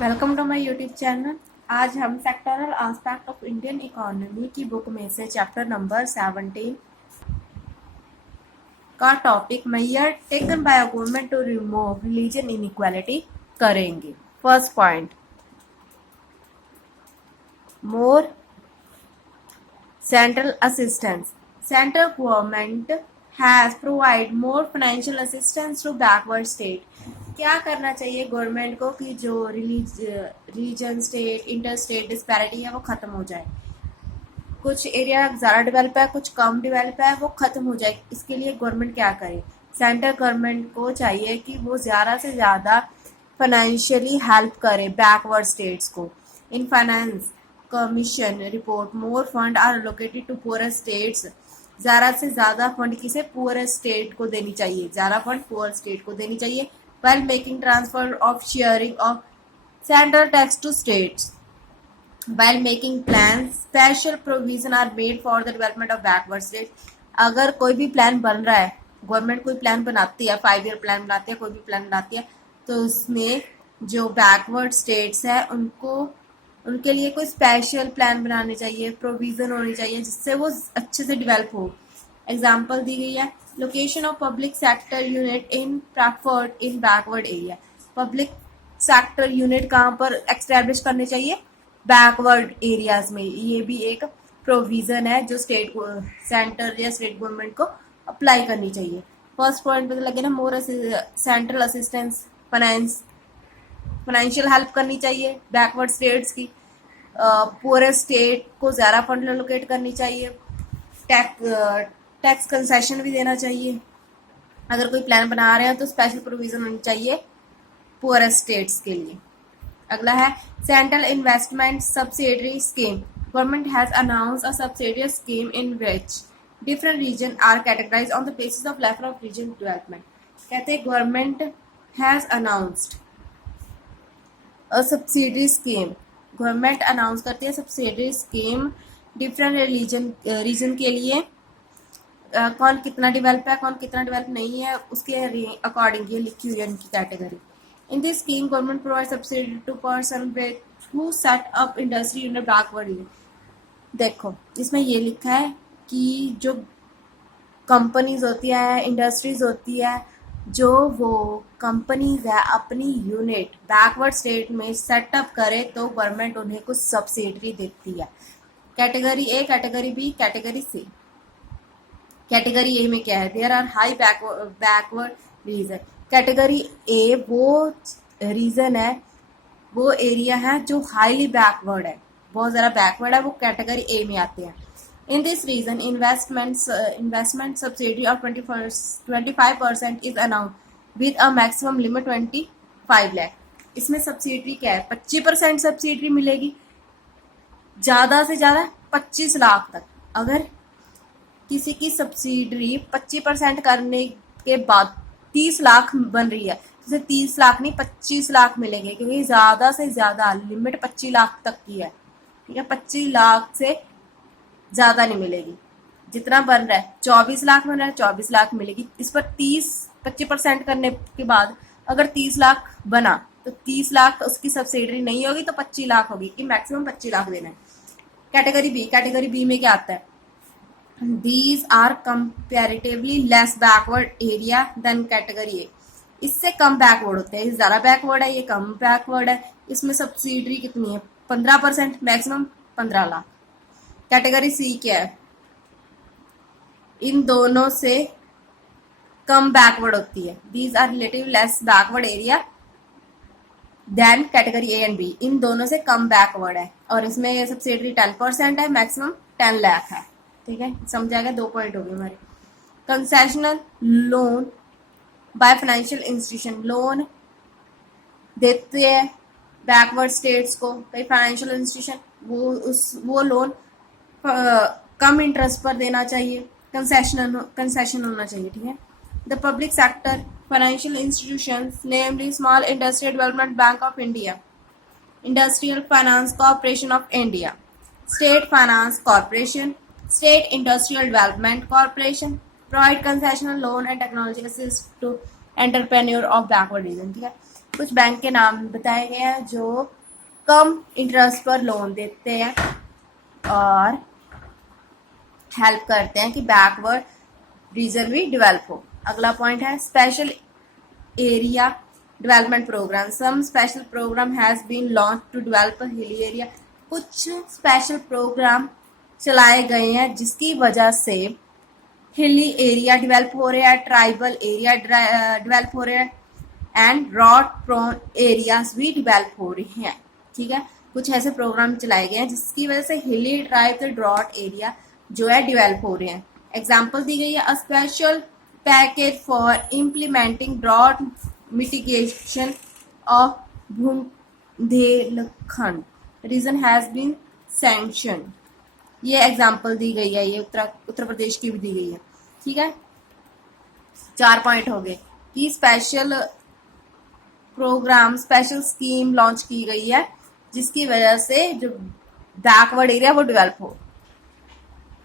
Welcome to my YouTube channel. आज हम sectoral aspect of Indian economy की book में से चैप्टर नंबर 17 का topic major taken by government to remove religion inequality करेंगे। First point, more central assistance. Central government has provide more financial assistance to backward state. क्या करना चाहिए government को कि जो religion state inter state disparity है वो खत्म हो जाए। कुछ एरिया ज़्यादा डेवलप है, कुछ कम डेवलप है, वो खत्म हो जाए। इसके लिए गवर्नमेंट क्या करे? सेंट्रल गवर्नमेंट को चाहिए कि वो ज़्यादा से ज़्यादा फाइनेंशियली हेल्प करे बैकवर्ड स्टेट्स को। In finance commission report more fund are allocated to poor states. ज़्यादा से ज़्यादा फंड किसे? पुअर स्टेट को देनी चाहिए। ज़्यादा फंड पुअर स्टेट को देनी चाहिए while making transfer of sharing of central tax to states. While making plans, special provision are made for the development of backward states. अगर कोई भी प्लान बन रहा है, गवर्नमेंट कोई प्लान बनाती है, 5 ईयर प्लान बनाती है, कोई भी प्लान बनाती है, तो उसमें जो बैकवर्ड स्टेट्स है उनके लिए कोई स्पेशल प्लान बनाने चाहिए, प्रोविजन होनी चाहिए जिससे वो अच्छे से डेवलप हो। एग्जाम्पल दी गई है, location of public sector unit in preferred in backward area. Public sector unit कहाँ पर एक्स्टैब्लिश करने चाहिए? बैकवर्ड एरियाज में। ये भी एक प्रोविजन है जो सेंटर या स्टेट गवर्नमेंट को अप्लाई करनी चाहिए। फर्स्ट पॉइंट पता लगे ना, मोर सेंट्रल असिस्टेंस, फाइनेंशियल हेल्प करनी चाहिए बैकवर्ड स्टेट्स की। पूरे स्टेट को ज़्यादा फंड एलोकेट करनी चाहिए। टैक्स कंसेशन भी देना चाहिए। अगर कोई प्लान बना रहे हैं तो स्पेशल प्रोविजन होनी चाहिए पुअर स्टेट्स के लिए। अगला है central investment subsidiary scheme. Government has announced a subsidiary scheme in which different region are categorized on the basis of level of region development. कहते हैं government has announced a subsidiary scheme. Government announce करती है subsidiary scheme different reason के लिए। कौन कितना develop है, कौन कितना डेवलप नहीं है, उसके अकॉर्डिंग ये लिखी हुई है इनकी category. In this scheme government provide subsidy to person who set up industry in backward area. देखो इसमें ये लिखा है कि जो कंपनीज होती है, इंडस्ट्रीज होती है, जो वो कंपनीज है अपनी यूनिट बैकवर्ड स्टेट में सेटअप करे तो गवर्नमेंट उन्हें कुछ सब्सिडी देती है। Category A, category B, category C. Category A में क्या है? There are high backward region. Category A वो रीजन है, वो एरिया है जो हाईली बैकवर्ड है, बहुत ज़्यादा बैकवर्ड है, वो कैटेगरी ए में आते हैं। In this region investment subsidy of 25% is announce with a maximum limit 25 lakh. इसमें सब्सिडी क्या है? 25% सब्सिडी मिलेगी, ज़्यादा से ज़्यादा 25 लाख तक। अगर किसी की सब्सिडी 25% करने के बाद 30 लाख बन रही है तो उसे 30 लाख नहीं 25 लाख मिलेंगे, क्योंकि ज़्यादा से ज़्यादा लिमिट 25 लाख तक की है। ठीक है, 25 लाख से ज़्यादा नहीं मिलेगी। जितना बन रहा है 24 लाख बन रहा है, 24 लाख मिलेगी। इस पर 25% करने के बाद अगर 30 लाख बना तो 30 लाख उसकी सब्सिडी नहीं होगी तो 25 लाख होगी, कि मैक्सिमम 25 लाख देना है। कैटेगरी बी में क्या आता है? These are comparatively less backward area than category A. इससे कम बैकवर्ड होते हैं, ये ज़्यादा बैकवर्ड है, ये कम बैकवर्ड है। इसमें सब्सिडी कितनी है? 15%, मैक्सिमम 15 लाख। कैटेगरी सी क्या है? इन दोनों से कम बैकवर्ड होती है। These are relatively less backward area than category A and B. इन दोनों से कम बैकवर्ड है और इसमें सब्सिडी 10% है, मैक्सिमम 10 लाख है। ठीक है, समझाएगा। 2 पॉइंट हो गए हमारे। Concessional loan by financial institution, loan देते हैं बैकवर्ड स्टेट्स को कई फाइनेंशियल इंस्टीट्यूशन, वो लोन कम इंटरेस्ट पर देना चाहिए, कंसेशन होना चाहिए। ठीक है। The public sector financial institution namely small industrial development bank of India, industrial finance corporation of India, state finance corporation, State Industrial Development Corporation provide concessional loan and technology assist to entrepreneur of backward region। ठीक है, कुछ bank के नाम बताए गए हैं जो कम interest पर लोन देते हैं और हेल्प करते हैं कि बैकवर्ड रीजन भी डेवलप हो। अगला पॉइंट है special area development program. Some special program has been launch to develop hilly area. कुछ स्पेशल प्रोग्राम चलाए गए हैं जिसकी वजह से हिली एरिया डेवलप हो रहा है, ट्राइबल एरिया डेवलप हो रहे हैं एंड रॉट प्रोन एरियाज भी डेवलप हो रही हैं। ठीक है, कुछ ऐसे प्रोग्राम चलाए गए हैं जिसकी वजह से हिली ट्राइब ड्रॉट एरिया जो है डेवलप हो रहे हैं। एग्जाम्पल दी गई है a special package for implementing drought mitigation of Bundelkhand region has been sanction. ये एग्जाम्पल दी गई है, ये उत्तर प्रदेश की भी दी गई है। ठीक है, 4 पॉइंट हो गए कि special program special scheme launch की गई है जिसकी वजह से जो बैकवर्ड एरिया वो डेवलप हो।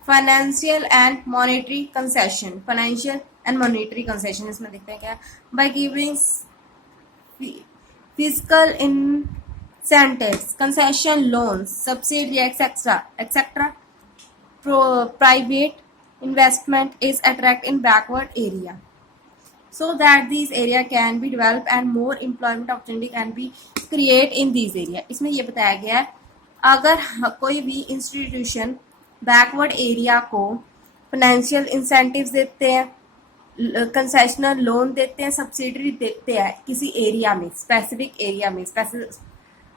Financial and monetary concession, financial and monetary concession इसमें देखते हैं क्या, by giving physical incentives, concession loans, subsidy, etc. Private investment is attract in backward area so that these area can be developed and more employment opportunity can be create in these area। इसमें ये बताया गया है अगर कोई भी institution backward area को financial incentives देते हैं, कंसेशनल लोन देते हैं, सब्सिडी देते हैं किसी एरिया में, स्पेसिफिक एरिया में,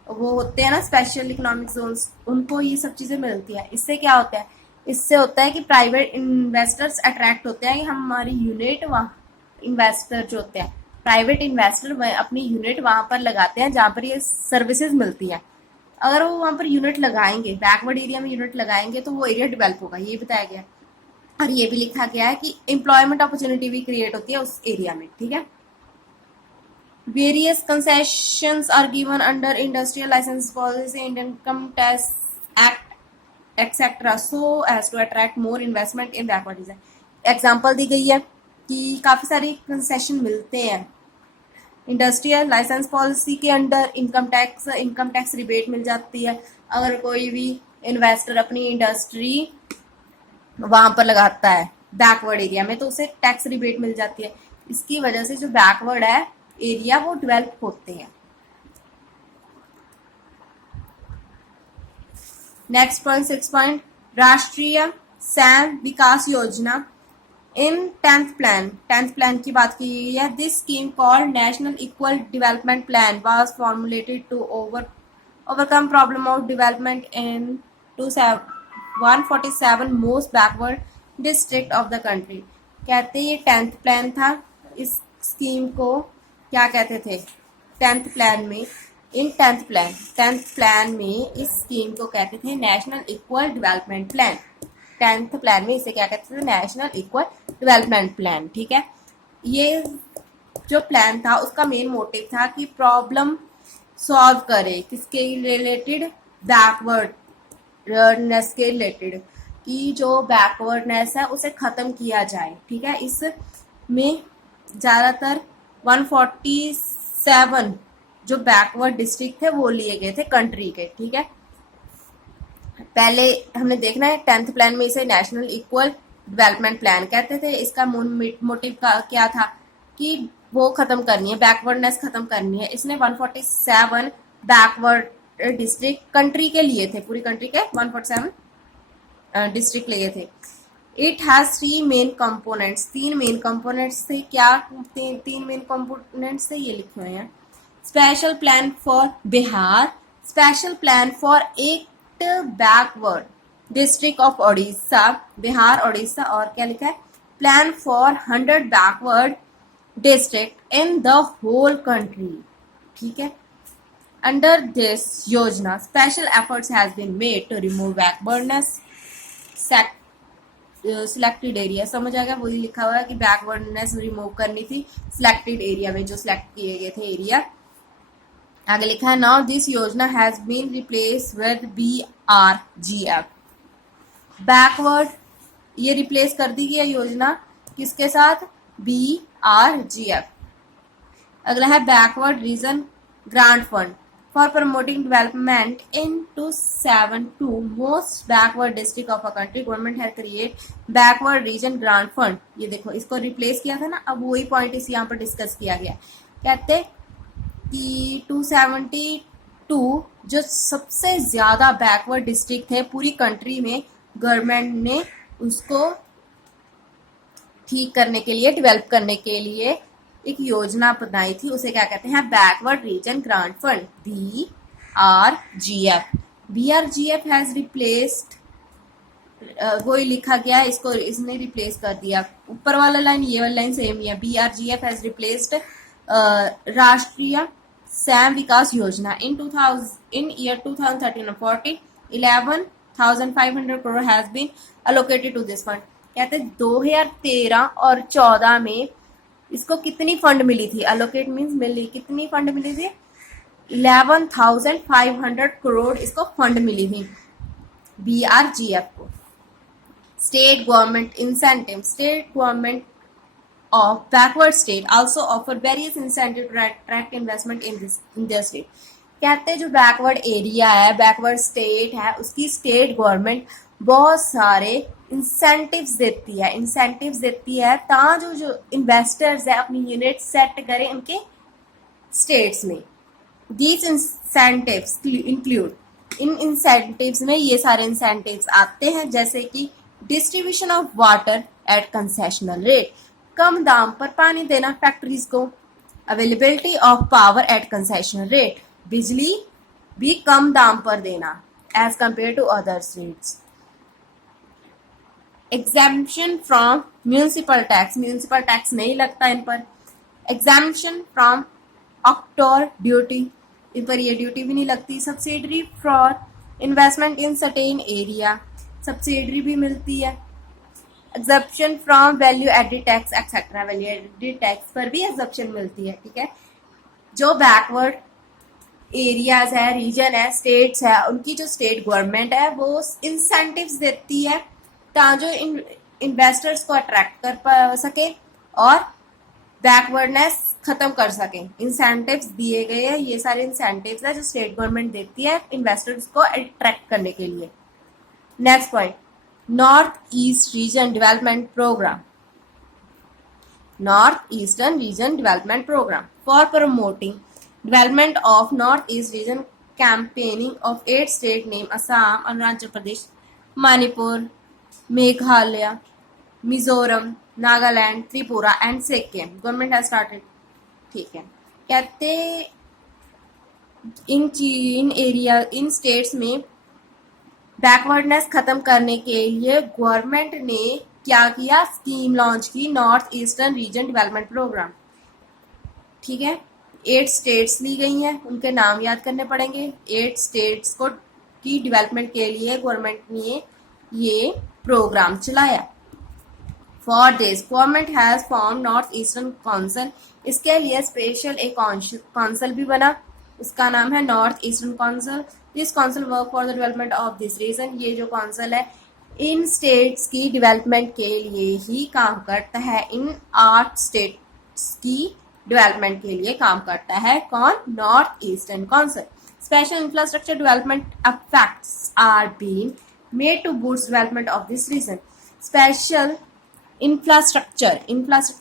वो होते हैं ना स्पेशल इकोनॉमिक जोन्स, उनको ये सब चीजें मिलती है। इससे क्या होता है, इससे होता है कि प्राइवेट इन्वेस्टर्स अट्रैक्ट होते हैं कि हमारी यूनिट वहाँ, इन्वेस्टर जो होते हैं प्राइवेट इन्वेस्टर अपनी यूनिट वहां पर लगाते हैं जहां पर ये सर्विसेज मिलती हैं। अगर वो वहां पर यूनिट लगाएंगे, बैकवर्ड एरिया में यूनिट लगाएंगे तो वो एरिया डेवलप होगा, ये बताया गया है। और ये भी लिखा गया है कि एम्प्लॉयमेंट अपॉर्चुनिटी भी क्रिएट होती है उस एरिया में। ठीक है, various concessions are given under industrial license policy, income tax act, etc. so as to attract more investment in backward region। Example दी गई है कि काफी सारी कंसेशन मिलते हैं इंडस्ट्रियल लाइसेंस पॉलिसी के अंडर। इनकम टैक्स रिबेट मिल जाती है अगर कोई भी इन्वेस्टर अपनी इंडस्ट्री वहां पर लगाता है बैकवर्ड एरिया में तो उसे टैक्स रिबेट मिल जाती है। इसकी वजह से जो बैकवर्ड है एरिया वो डेवलप होते हैं। Next point 6 point Rashtriya Sam Vikas Yojana in 10th plan की बात की गई है। This scheme called national equal development plan was formulated to overcome problem of development in 147 most backward district of the country. कहते ये 10th प्लान था। इस स्कीम को क्या कहते थे 10th प्लान में, इन 10th प्लान में इस स्कीम को कहते थे national equal development plan. 10th plan में इसे क्या कहते थे, नेशनल इक्वल डेवलपमेंट प्लान। ठीक है, ये जो प्लान था उसका मेन मोटिव था कि प्रॉब्लम सॉल्व करे किसके रिलेटेड, बैकवर्डनेस के रिलेटेड, कि जो बैकवर्डनेस है उसे खत्म किया जाए। ठीक है, इसमें ज्यादातर 147 जो बैकवर्ड डिस्ट्रिक्ट थे वो लिए गए थे कंट्री के। ठीक है, पहले हमने देखना है 10th प्लान में इसे नेशनल इक्वल डेवलपमेंट प्लान कहते थे। इसका मोटिव क्या था कि वो खत्म करनी है, बैकवर्डनेस खत्म करनी है। इसने 147 बैकवर्ड डिस्ट्रिक्ट कंट्री के लिए थे, पूरी कंट्री के 147 डिस्ट्रिक्ट लिए थे। It has 3 main components, 3 main components थे। क्या 3 मेन कंपोनेंट्स थे, ये लिखे हुए हैं। Special plan for Bihar, special plan for 8 backward district of Odisha, Bihar Odisha, और क्या लिखा है, plan for 100 backward district in the whole country. ठीक है, under this yojana special efforts has been made to remove backwardness selected area. समझ आ गया, वही लिखा हुआ है कि बैकवर्डनेस रिमूव करनी थी सिलेक्टेड एरिया में, जो सिलेक्ट किए गए थे एरिया। आगे लिखा है now this yojana has been replace with BRGF, backward, ये रिप्लेस कर दी गई योजना किसके साथ, BRGF। अगला है backward region grant fund for promoting development in 272 most backward district of a country government has create backward region grant fund. ये देखो इसको रिप्लेस किया था ना, अब वही पॉइंट इस यहाँ पर डिस्कस किया गया। कहते कि 272 जो सबसे ज्यादा बैकवर्ड डिस्ट्रिक्ट थे पूरी कंट्री में, गवर्नमेंट ने उसको ठीक करने के लिए, डेवलप करने के लिए एक योजना बनाई थी। उसे क्या कहते हैं? Backward region grant fund, BRGF। BRGF has replaced, वही लिखा गया है, इसको इसने रिप्लेस कर दिया। ऊपर वाला लाइन ये वाला लाइन सेम ही है। BRGF has replaced Rashtriya Sam Vikas Yojana in year 2013 और 14 11,500 crore has been allocated to this fund. कहते हैं 2013 और 14 में इसको कितनी फंड मिली थी? अलोकेट मीन्स मिली, कितनी फंड मिली थी? 11,500 करोड़ इसको फंड मिली थी BRGF को। State government incentive, state government of backward state also offer various incentive to attract investment in their state। कहते हैं जो बैकवर्ड एरिया है, बैकवर्ड स्टेट है, उसकी स्टेट गवर्नमेंट बहुत सारे इंसेंटिव्स देती है, ताकि जो इन्वेस्टर्स है अपनी यूनिट सेट करें उनके स्टेट्स में। दीज इंसेंटिव्स इंक्लूड, इन इंसेंटिव्स में ये सारे इंसेंटिव्स आते हैं, जैसे कि distribution of water at concessional rate, कम दाम पर पानी देना फैक्ट्रीज को। Availability of power at concessional rate, बिजली भी कम दाम पर देना as compare to other states. Exemption from municipal tax, municipal tax नहीं लगता इन पर। एग्जाम्पशन फ्रॉम ऑक्टोर ड्यूटी, इन पर ये ड्यूटी भी नहीं लगती। Subsidiary for investment in certain area, subsidiary भी मिलती है। Exemption from value added tax etcetera, value added tax पर भी एग्जप्शन मिलती है। ठीक है, जो बैकवर्ड एरियाज है, रीजन है, स्टेट्स है, उनकी जो स्टेट गवर्नमेंट है वो इंसेंटिव्स देती है ताकि जो इन्वेस्टर्स को अट्रैक्ट कर सके और बैकवर्डनेस खत्म कर सके। इंसेंटिव्स दिए गए हैं, ये सारे इंसेंटिव्स है जो स्टेट गवर्नमेंट देती है इन्वेस्टर्स को अट्रैक्ट करने के लिए। Next point, north east region development program, north eastern region development program for promoting development of north east region, campaigning of 8 state name Assam, Arunachal Pradesh, Manipur, Meghalaya, Mizoram, Nagaland, Tripura and Sikkim. Government has started. ठीक है, कहते इन एरिया, इन स्टेट्स में बैकवर्डनेस खत्म करने के लिए गवर्नमेंट ने क्या किया? स्कीम लॉन्च की, north eastern region development program. ठीक है, 8 स्टेट्स ली गई हैं, उनके नाम याद करने पड़ेंगे। 8 स्टेट्स को की डेवलपमेंट के लिए गवर्नमेंट ने ये प्रोग्राम चलाया। For this government has form north Eastern council, इसके लिए स्पेशल एक काउंसिल भी बना, उसका नाम है North Eastern Council. This council work for the development of this region, ये जो काउंसिल है इन स्टेट्स की डेवलपमेंट के लिए ही काम करता है, इन 8 स्टेट्स की डेवलपमेंट के लिए काम करता है। कौन? North Eastern Council. Special infrastructure development efforts are being made to boost development of this region. Special infrastructure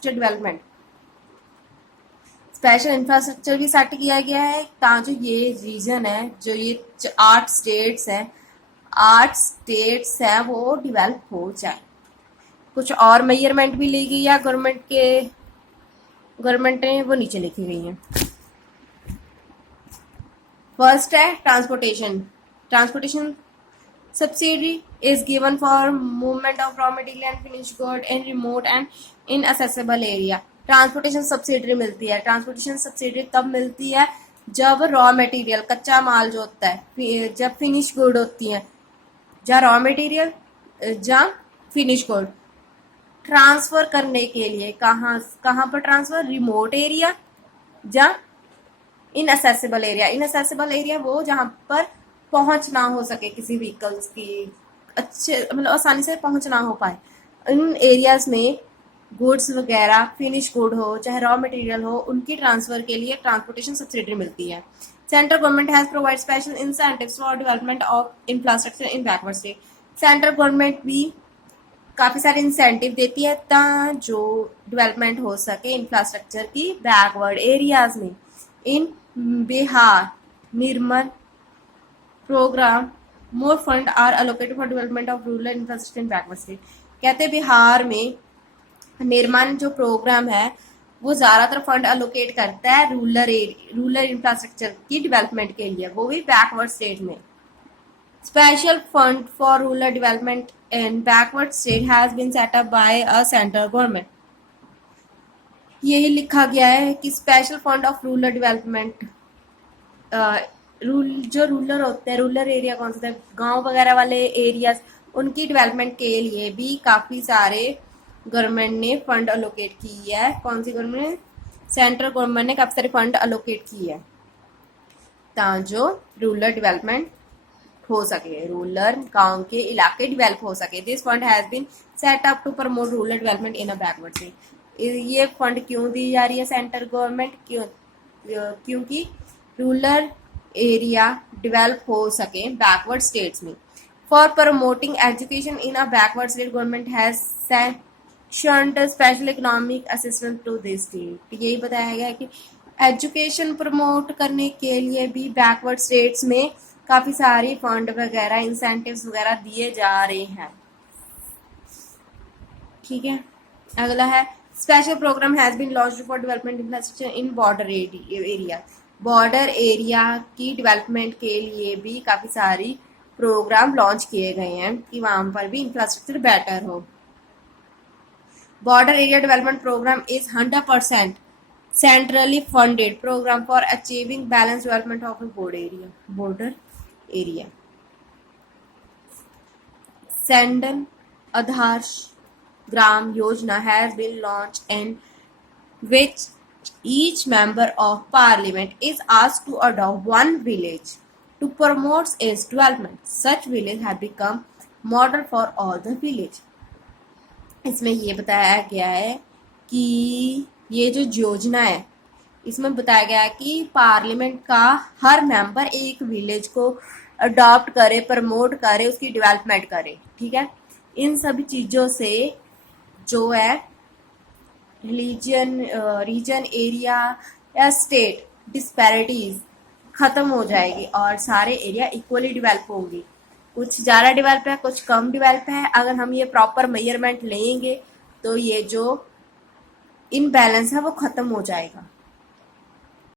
development, special infrastructure भी सेट किया गया है ताकि जो ये रीजन है, जो ये 8 स्टेट्स हैं वो डेवलप हो जाए। कुछ और मेजरमेंट भी ली गई है गवर्नमेंट ने, वो नीचे लिखी गई है। फर्स्ट है transportation subsidy is given for movement of raw material and finished good in remote and इनएसेसिबल area. Transportation subsidy मिलती है। ट्रांसपोर्टेशन सब्सिडी तब मिलती है जब रॉ मटेरियल, कच्चा माल जो होता है, जब फिनिश गुड होती है, जहाँ रॉ मटेरियल, जहाँ फिनिश गुड ट्रांसफर करने के लिए कहाँ पर ट्रांसफर? रिमोट एरिया, जहाँ इनएसेसिबल एरिया वो जहाँ पर पहुंच ना हो सके किसी व्हीकल्स की, अच्छे मतलब आसानी से पहुंच ना हो पाए, इन एरियाज में गुड्स वगैरह, फिनिश गुड हो चाहे रॉ मटेरियल हो, उनकी ट्रांसफर के लिए ट्रांसपोर्टेशन सब्सिडी मिलती है। Central government has provide special incentives for development of infrastructure in backward state. Central government भी काफ़ी सारे इंसेंटिव देती है जो डेवलपमेंट हो सके इंफ्रास्ट्रक्चर की बैकवर्ड एरियाज में। In Bihar Nirmal programme more fund are allocated for development of rural infrastructure in backward state. कहते हैं बिहार में निर्माण जो प्रोग्राम है वो ज़्यादातर फंड अलोकेट करता है रूरल इंफ्रास्ट्रक्चर की डेवलपमेंट के लिए, वो भी बैकवर्ड स्टेट में। Special fund for rural development in backward state has been set up by a central government. यही लिखा गया है कि special fund of rural development, जो रूरल होते हैं, रूरल एरिया कौन सा, गांव वगैरह वाले एरियाज, उनकी डेवलपमेंट के लिए भी काफ़ी सारे गवर्नमेंट ने फंड अलोकेट की है। कौन सी गवर्नमेंट ने? सेंट्रल गवर्नमेंट ने काफ़ी सारे फंड अलोकेट की है जो रूरल डेवलपमेंट हो सके, रूरल गांव के इलाके डेवलप हो सके। This fund has been set up to promote rural development in a backward state. ये फंड क्यों दी जा रही है सेंट्रल गवर्नमेंट? क्योंकि रूरल एरिया डेवलप हो सके बैकवर्ड स्टेट्स में। For promoting education in a backward state, government has sanctioned special economic assistance to this state. यही बताया गया है कि एजुकेशन प्रमोट करने के लिए भी बैकवर्ड स्टेट्स में काफ़ी सारी फंड वगैरह, इंसेंटिव्स वगैरह दिए जा रहे हैं। ठीक है, अगला है special program has been launched for development infrastructure in border area. Border area की डेवलपमेंट के लिए भी काफ़ी सारी प्रोग्राम लॉन्च किए गए हैं कि वहाँ पर भी इंफ्रास्ट्रक्चर बेटर हो। Border area development program is 100% centrally funded program for achieving balanced development of a border area. Sandan Adarsh Gram Yojana has been launched, in which each member of parliament is asked to adopt one village to promote its development. Such village have become model for all the village. इसमें ये बताया गया है कि ये जो योजना है इसमें बताया गया है कि पार्लियामेंट का हर मेंबर एक विलेज को अडॉप्ट करे, प्रमोट करे, उसकी डेवलपमेंट करे। ठीक है, इन सभी चीज़ों से जो है रीजन एरिया या स्टेट डिस्पैरिटीज खत्म हो जाएगी और सारे एरिया इक्वली डेवलप होंगे। कुछ ज़्यादा डेवलप है, कुछ कम डेवलप है। अगर हम ये प्रॉपर मेजरमेंट लेंगे तो ये जो इनबैलेंस है वो खत्म हो जाएगा।